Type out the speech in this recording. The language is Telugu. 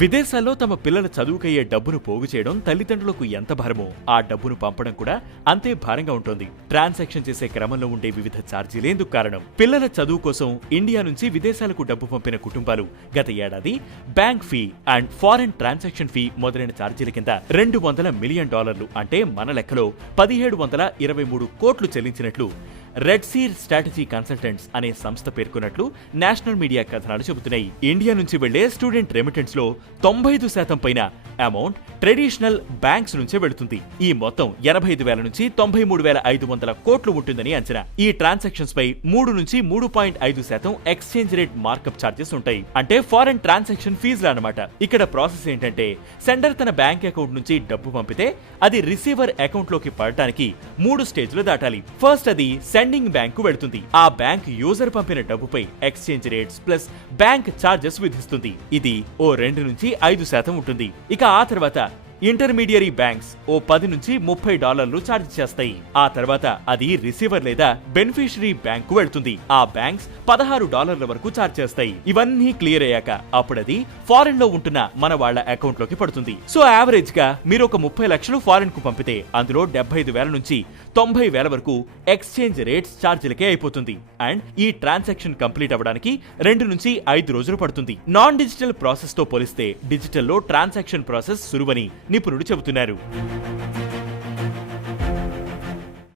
విదేశాల్లో తమ పిల్లల చదువుకయ్యే డబ్బును పోగు చేయడం తల్లిదండ్రులకు ఎంత భారమో ఆ డబ్బును పంపడం కూడా అంతే భారంగా ఉంటుంది. ట్రాన్సాక్షన్ చేసే క్రమంలో ఉండే వివిధ ఛార్జీలే ఎందుకు కారణం. పిల్లల చదువు కోసం ఇండియా నుంచి విదేశాలకు డబ్బు పంపిన కుటుంబాలు గత ఏడాది bank fee and foreign transaction fee మొదలైన ఛార్జీల కింద $200 మిలియన్ అంటే మన లెక్కలో 1723 కోట్లు చెల్లించినట్లు రెడ్ సీర్ స్ట్రాటజీ కన్సల్టెంట్స్ అనే సంస్థ పేర్కొన్నట్లు నేషనల్ మీడియా కథనాలు చెబుతున్నాయి. ఇండియా నుంచి వెళ్లే స్టూడెంట్ రెమిటెన్స్ లో 95% పైన అమౌంట్ ట్రెడిషనల్ బ్యాంక్స్ నుంచే వెళుతుంది. ఈ మొత్తం 85,000 నుంచి 93,500 కోట్లు ఉంటుందని అంచనా. ఈ ట్రాన్సాక్షన్స్ పై 3 నుంచి 3.5% ఎక్స్చేంజ్ రేట్ మార్కప్ ఛార్జెస్ ఉంటాయి. అంటే ఫారెన్ ట్రాన్సాక్షన్ ఫీజులు అన్నమాట. ఇక్కడ ప్రాసెస్ ఏంటంటే సెండర్ తన బ్యాంక్ అకౌంట్ నుంచి డబ్బు పంపితే అది రిసీవర్ అకౌంట్ లోకి పడటానికి 3 స్టేజ్లు దాటాలి. ఫస్ట్ అది సెండింగ్ బ్యాంక్ కు వెళ్తుంది. ఆ బ్యాంక్ యూజర్ పంపిన డబ్బుపై exchange rates plus bank charges విధిస్తుంది. ఇది ఓ 2 నుంచి 5% ఉంటుంది. ఇక ఆ తర్వాత ఇంటర్మీడియరీ బ్యాంక్స్ ఓ $10 నుంచి $30 ఛార్జ్ చేస్తాయి. ఆ తర్వాత అది రిసీవర్ లేదా బెనిఫిషరీ బ్యాంక్ కు వెళ్తుంది. ఆ బ్యాంక్స్ $16 వరకు ఛార్జ్ చేస్తాయి. ఇవన్నీ క్లియర్ అయ్యాక అప్పుడది ఫారెన్ లో ఉంటున్న మన వాళ్ళ అకౌంట్ లోకి పడుతుంది. సో యావరేజ్ గా మీరు ఒక 30 లక్షలు ఫారెన్ కు పంపితే అందులో 75,000 నుంచి 90,000 వరకు ఎక్స్చేంజ్ రేట్స్ ఛార్జీలకే అయిపోతుంది. అండ్ ఈ ట్రాన్సాక్షన్ కంప్లీట్ అవ్వడానికి 2 నుంచి 5 రోజులు పడుతుంది. నాన్ డిజిటల్ ప్రాసెస్ తో పోలిస్తే డిజిటల్లో ట్రాన్సాక్షన్ ప్రాసెస్ సులువని నిపుణుడు చెబుతున్నారు.